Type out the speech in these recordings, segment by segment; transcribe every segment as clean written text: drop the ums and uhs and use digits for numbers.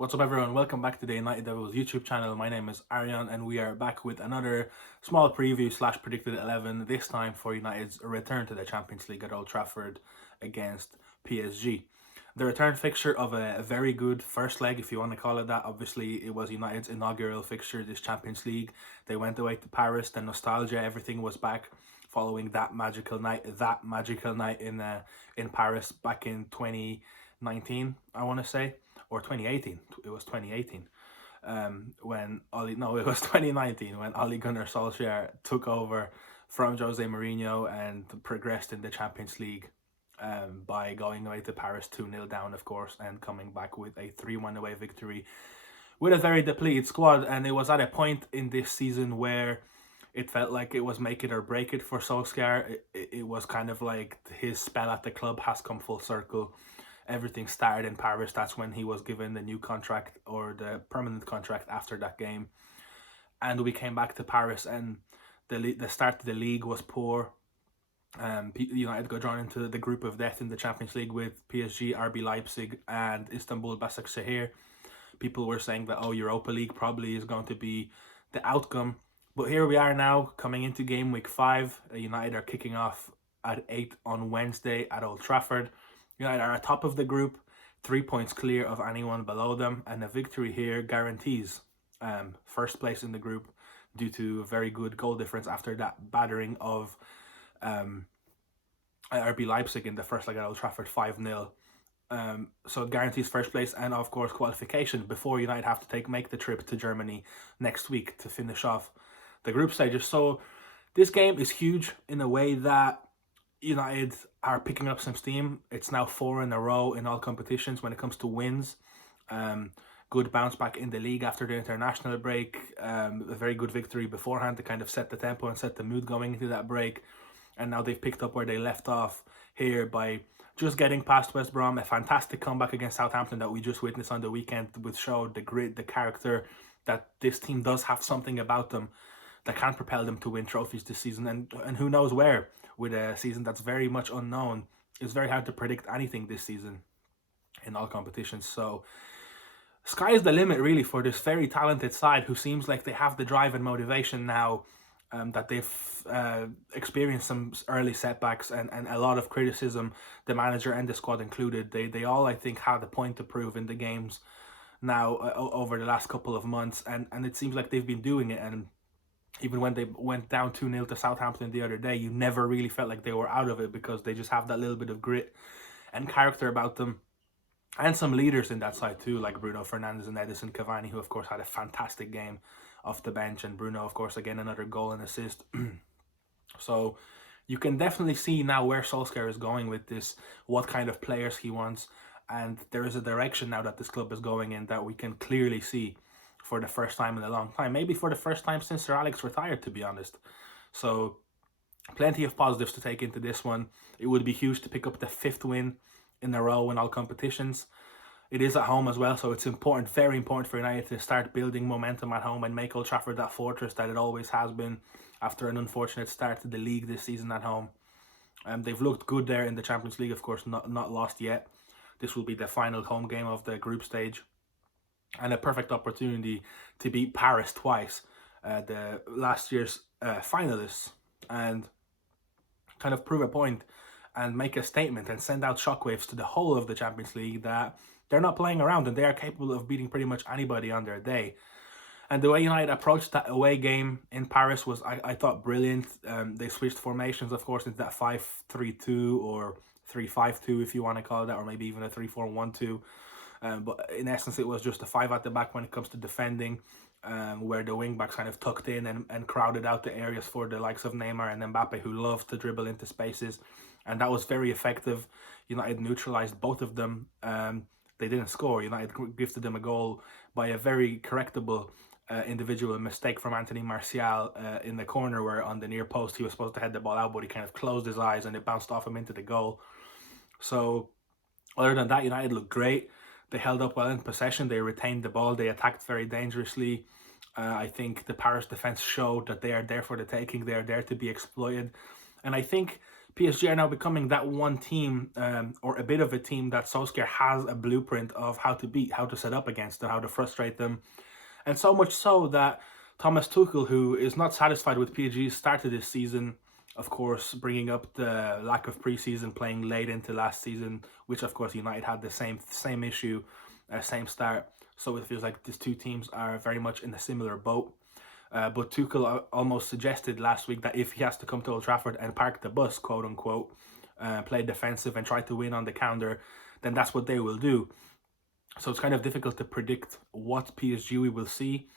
What's up, everyone? Welcome back to the United Devils YouTube channel. My name is Aryan, and we are back with another small preview slash predicted 11, this time for United's return to the Champions League at Old Trafford against PSG. The return fixture of a very good first leg, if you want to call it that. Obviously, it was United's inaugural fixture this Champions League. They went away to Paris, the nostalgia, everything was back following that magical night in Paris back in 2019, I want to say, or 2018. It was 2018 when it was 2019 when Ole Gunnar Solskjaer took over from Jose Mourinho and progressed in the Champions League by going away to Paris 2-0 down, of course, and coming back with a 3-1 away victory with a very depleted squad. And it was at a point in this season where it felt like it was make it or break it for Solskjaer. It was kind of like his spell at the club has come full circle. Everything started in Paris. That's when he was given the new contract, or the permanent contract, after that game. And we came back to Paris, and the start of the league was poor. United got drawn into the group of death in the Champions League with PSG, RB Leipzig, and Istanbul Basaksehir. People were saying that, Europa League probably is going to be the outcome. But here we are now, coming into game week 5. United are kicking off at 8 on Wednesday at Old Trafford. United are atop of the group, 3 points clear of anyone below them, and a victory here guarantees first place in the group due to very good goal difference after that battering of RB Leipzig in the first leg at Old Trafford, 5-0. So it guarantees first place and, of course, qualification before United have to make the trip to Germany next week to finish off the group stages. So this game is huge in a way that United are picking up some steam. It's now 4 in a row in all competitions when it comes to wins. Good bounce back in the league after the international break. A very good victory beforehand to kind of set the tempo and set the mood going into that break. And now they've picked up where they left off here by just getting past West Brom. A fantastic comeback against Southampton that we just witnessed on the weekend, which showed the grit, the character, that this team does have something about them that can propel them to win trophies this season. And who knows where. With a season that's very much unknown, it's very hard to predict anything this season in all competitions. So sky is the limit, really, for this very talented side who seems like they have the drive and motivation now, that they've experienced some early setbacks and a lot of criticism, the manager and the squad included. They all, I think, had a point to prove in the games now over the last couple of months, and it seems like they've been doing it. And even when they went down 2-0 to Southampton the other day, you never really felt like they were out of it, because they just have that little bit of grit and character about them. And some leaders in that side too, like Bruno Fernandes and Edison Cavani, who of course had a fantastic game off the bench. And Bruno, of course, again, another goal and assist. So you can definitely see now where Solskjaer is going with this, what kind of players he wants. And there is a direction now that this club is going in that we can clearly see for the first time in a long time. Maybe for the first time since Sir Alex retired, to be honest. So plenty of positives to take into this one. It would be huge to pick up the 5th win in a row in all competitions. It is at home as well, so it's important, very important for United to start building momentum at home and make Old Trafford that fortress that it always has been after an unfortunate start to the league this season at home. They've looked good there in the Champions League, of course, not lost yet. This will be the final home game of the group stage, and a perfect opportunity to beat Paris twice, the last year's finalists, and kind of prove a point and make a statement and send out shockwaves to the whole of the Champions League that they're not playing around and they are capable of beating pretty much anybody on their day. And the way United approached that away game in Paris was, I thought, brilliant. They switched formations, of course, into that 5-3-2 or 3-5-2, if you want to call it that, or maybe even a 3-4-1-2. But in essence, it was just a 5 at the back when it comes to defending, where the wing-backs kind of tucked in and crowded out the areas for the likes of Neymar and Mbappe, who love to dribble into spaces. And that was very effective. United neutralized both of them. They didn't score. United gifted them a goal by a very correctable individual mistake from Anthony Martial in the corner, where on the near post he was supposed to head the ball out, but he kind of closed his eyes and it bounced off him into the goal. So other than that, United looked great. They held up well in possession. They retained the ball. They attacked very dangerously. I think the Paris defense showed that they are there for the taking. They are there to be exploited. And I think PSG are now becoming that one team, or a bit of a team that Solskjaer has a blueprint of how to beat, how to set up against them, how to frustrate them. And so much so that Thomas Tuchel, who is not satisfied with PSG's start to this season, of course, bringing up the lack of preseason, playing late into last season, which of course United had the same issue, same start. So it feels like these two teams are very much in a similar boat. But Tuchel almost suggested last week that if he has to come to Old Trafford and park the bus, quote unquote, play defensive and try to win on the counter, then that's what they will do. So it's kind of difficult to predict what PSG we will see.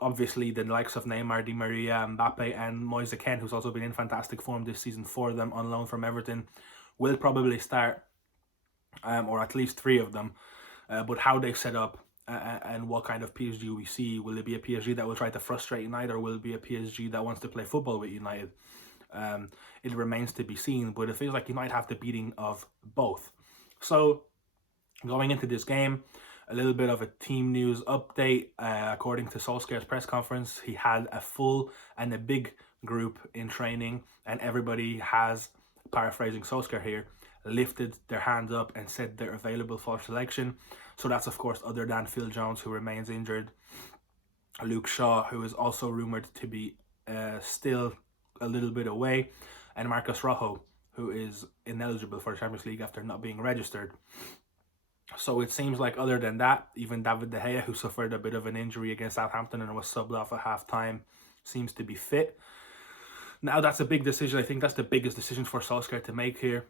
Obviously, the likes of Neymar, Di Maria, Mbappe, and Moise Kean, who's also been in fantastic form this season for them on loan from Everton, will probably start, or at least three of them. But how they set up and what kind of PSG we see, will it be a PSG that will try to frustrate United, or will it be a PSG that wants to play football with United? It remains to be seen, but it feels like United have the beating of both. So going into this game, a little bit of a team news update. According to Solskjaer's press conference, he had a full and a big group in training, and everybody has, paraphrasing Solskjaer here, lifted their hands up and said they're available for selection. So that's, of course, other than Phil Jones, who remains injured, Luke Shaw, who is also rumoured to be still a little bit away, and Marcus Rojo, who is ineligible for the Champions League after not being registered. So it seems like other than that, even David De Gea, who suffered a bit of an injury against Southampton and was subbed off at half-time, seems to be fit. Now that's a big decision. I think that's the biggest decision for Solskjaer to make here.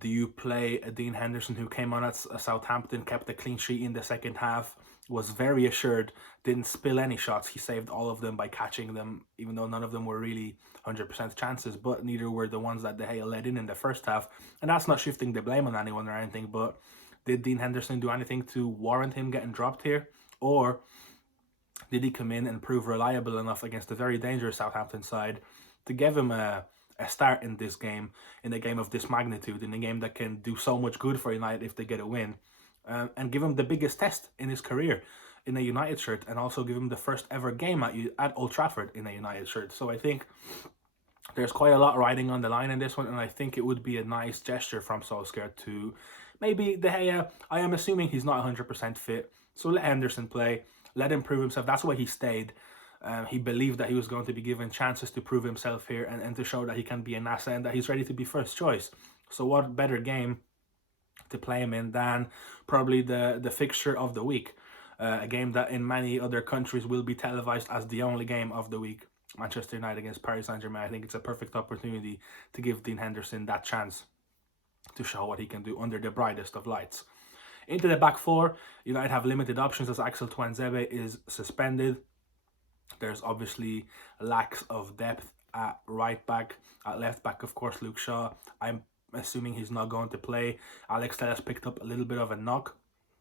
Do you play Dean Henderson, who came on at Southampton, kept a clean sheet in the second half, was very assured, didn't spill any shots. He saved all of them by catching them, even though none of them were really 100% chances, but neither were the ones that De Gea led in the first half. And that's not shifting the blame on anyone or anything, but did Dean Henderson do anything to warrant him getting dropped here? Or did he come in and prove reliable enough against a very dangerous Southampton side to give him a start in this game, in a game of this magnitude, in a game that can do so much good for United if they get a win, and give him the biggest test in his career in a United shirt, and also give him the first ever game at Old Trafford in a United shirt. So I think there's quite a lot riding on the line in this one, and I think it would be a nice gesture from Solskjaer to maybe De Gea. I am assuming he's not 100% fit, so let Henderson play, let him prove himself. That's why he stayed. He believed that he was going to be given chances to prove himself here and to show that he can be an asset and that he's ready to be first choice. So what better game to play him in than probably the fixture of the week, a game that in many other countries will be televised as the only game of the week. Manchester United against Paris Saint-Germain. I think it's a perfect opportunity to give Dean Henderson that chance to show what he can do under the brightest of lights. Into the back four, United have limited options as Axel Tuanzebe is suspended. There's obviously lacks of depth at right back. At left back, of course, Luke Shaw. I'm assuming he's not going to play. Alex Telles picked up a little bit of a knock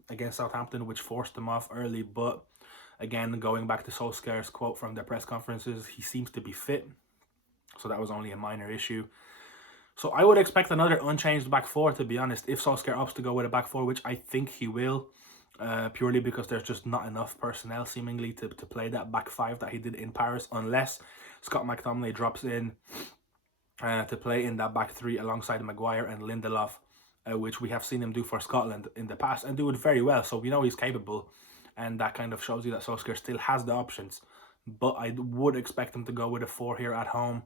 against Southampton, which forced him off early. But again, going back to Solskjaer's quote from the press conferences, he seems to be fit. So that was only a minor issue. So I would expect another unchanged back four, to be honest, if Solskjaer opts to go with a back four, which I think he will. Purely because there's just not enough personnel seemingly to play that back five that he did in Paris, unless Scott McTominay drops in to play in that back three alongside Maguire and Lindelof, which we have seen him do for Scotland in the past and do it very well. So we know he's capable, and that kind of shows you that Solskjaer still has the options. But I would expect him to go with a four here at home.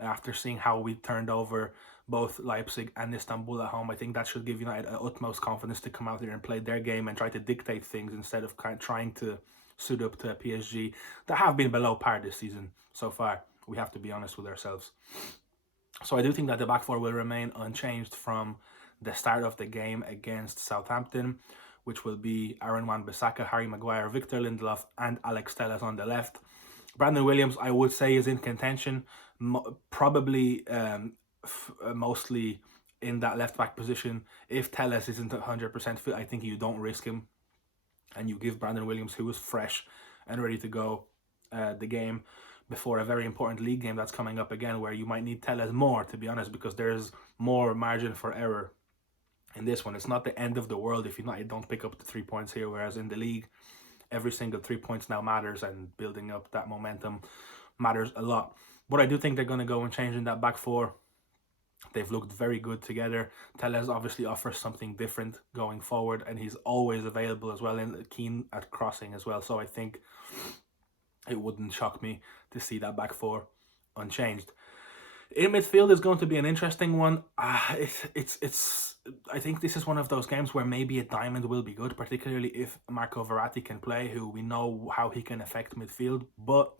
After seeing how we turned over both Leipzig and Istanbul at home, I think that should give United utmost confidence to come out there and play their game and try to dictate things instead of trying to suit up to PSG that have been below par this season so far. We have to be honest with ourselves. So I do think that the back four will remain unchanged from the start of the game against Southampton, which will be Aaron Wan-Bissaka, Harry Maguire, Victor Lindelof, and Alex Telles on the left. Brandon Williams, I would say, is in contention, probably mostly in that left-back position. If Telles isn't 100% fit, I think you don't risk him, and you give Brandon Williams, who is fresh and ready to go, the game before a very important league game that's coming up again, where you might need Telles more, to be honest, because there's more margin for error in this one. It's not the end of the world if United don't pick up the 3 points here, whereas in the league, every single 3 points now matters, and building up that momentum matters a lot. But I do think they're going to go and change in that back four. They've looked very good together. Tellez obviously offers something different going forward, and he's always available as well and keen at crossing as well. So I think it wouldn't shock me to see that back four unchanged. In midfield is going to be an interesting one. It's. I think this is one of those games where maybe a diamond will be good, particularly if Marco Verratti can play, who we know how he can affect midfield. But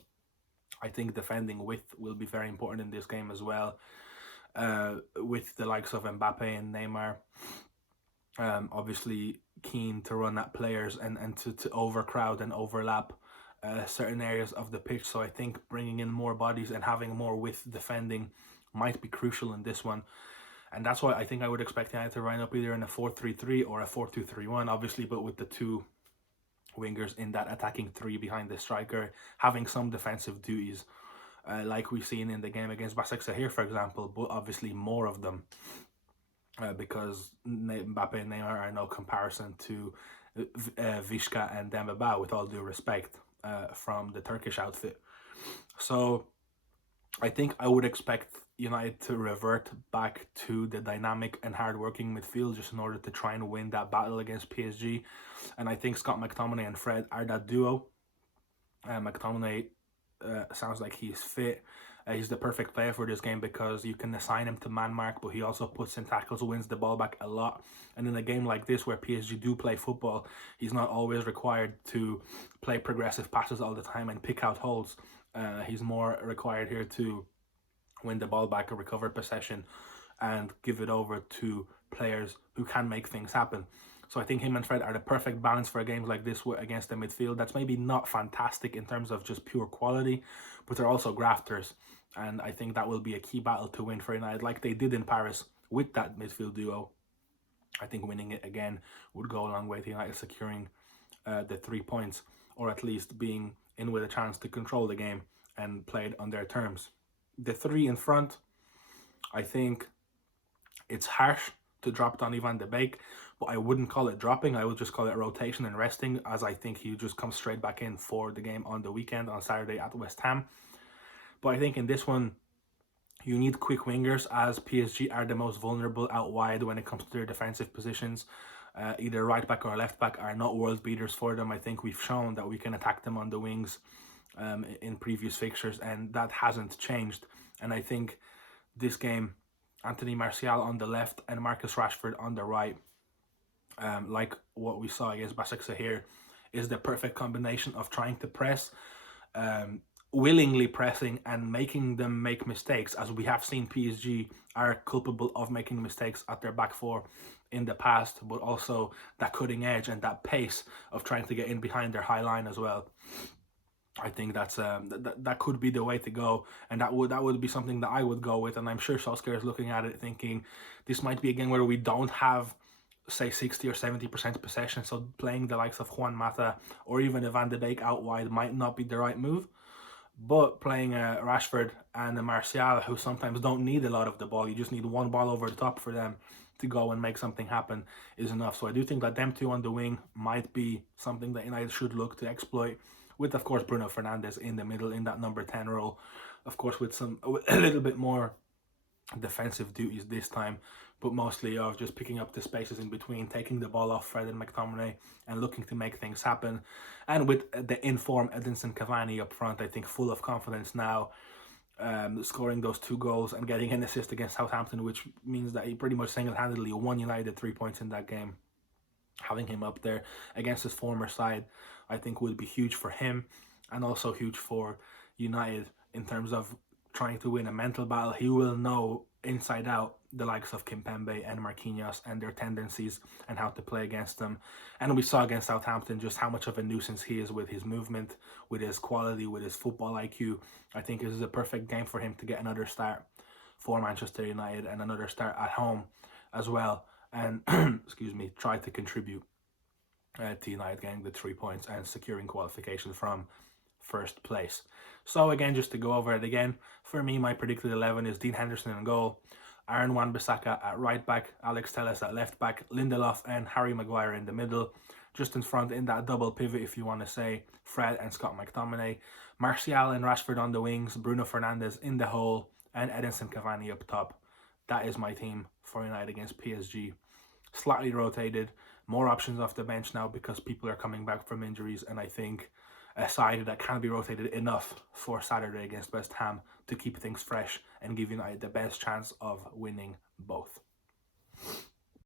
I think defending width will be very important in this game as well. With the likes of Mbappe and Neymar, obviously keen to run at players and to overcrowd and overlap certain areas of the pitch. So I think bringing in more bodies and having more width defending might be crucial in this one. And that's why I think I would expect United to line up either in a 4-3-3 or a 4-2-3-1, obviously, but with the two wingers in that attacking three behind the striker, having some defensive duties, like we've seen in the game against Başakşehir, for example, but obviously more of them, because Mbappe and Neymar are no comparison to Vizca and Dembaba, with all due respect, from the Turkish outfit. So I think I would expect United to revert back to the dynamic and hard-working midfield just in order to try and win that battle against PSG. And I think Scott McTominay and Fred are that duo. McTominay sounds like he's fit. He's the perfect player for this game because you can assign him to man mark, but he also puts in tackles, wins the ball back a lot. And in a game like this where PSG do play football, he's not always required to play progressive passes all the time and pick out holes. He's more required here to win the ball back, recover possession, and give it over to players who can make things happen. So I think him and Fred are the perfect balance for a game like this against the midfield. That's maybe not fantastic in terms of just pure quality, but they're also grafters. And I think that will be a key battle to win for United, like they did in Paris with that midfield duo. I think winning it again would go a long way to United securing the 3 points, or at least being in with a chance to control the game and play it on their terms. The three in front, I think it's harsh to drop Donny van de Beek, but I wouldn't call it dropping. I would just call it rotation and resting, as I think he just comes straight back in for the game on the weekend on Saturday at West Ham. But I think in this one, you need quick wingers, as PSG are the most vulnerable out wide when it comes to their defensive positions. Either right back or left back are not world beaters for them. I think we've shown that we can attack them on the wings in previous fixtures, and that hasn't changed. And I think this game, Anthony Martial on the left and Marcus Rashford on the right, like what we saw against Başakşehir, is the perfect combination of trying to press, willingly pressing and making them make mistakes, as we have seen PSG are culpable of making mistakes at their back four in the past, but also that cutting edge and that pace of trying to get in behind their high line as well. I think that's that could be the way to go, and that would be something that I would go with. And I'm sure Solskjaer is looking at it thinking this might be a game where we don't have, say, 60 or 70% possession, so playing the likes of Juan Mata or even a Van de Beek out wide might not be the right move. But playing Rashford and a Martial, who sometimes don't need a lot of the ball, you just need one ball over the top for them to go and make something happen, is enough. So I do think that them two on the wing might be something that United should look to exploit, with, of course, Bruno Fernandes in the middle in that number 10 role, of course, with a little bit more defensive duties this time, but mostly of just picking up the spaces in between, taking the ball off Fred and McTominay and looking to make things happen. And with the in-form Edinson Cavani up front, I think full of confidence now, scoring those 2 goals and getting an assist against Southampton, which means that he pretty much single-handedly won United 3 points in that game. Having him up there against his former side, I think would be huge for him, and also huge for United in terms of trying to win a mental battle. He will know inside out the likes of Kimpembe and Marquinhos and their tendencies and how to play against them. And we saw against Southampton just how much of a nuisance he is with his movement, with his quality, with his football IQ. I think this is a perfect game for him to get another start for Manchester United and another start at home as well. And, excuse me, try to contribute to United getting the 3 points and securing qualification from first place. So again, just to go over it again, for me, my predicted 11 is Dean Henderson in goal, Aaron Wan-Bissaka at right back, Alex Telles at left back, Lindelof and Harry Maguire in the middle. Just in front in that double pivot, if you want to say, Fred and Scott McTominay, Martial and Rashford on the wings, Bruno Fernandes in the hole, and Edinson Cavani up top. that is my team for United against PSG. Slightly rotated, more options off the bench now because people are coming back from injuries, and I think a side that can be rotated enough for Saturday against West Ham to keep things fresh and give United the best chance of winning both.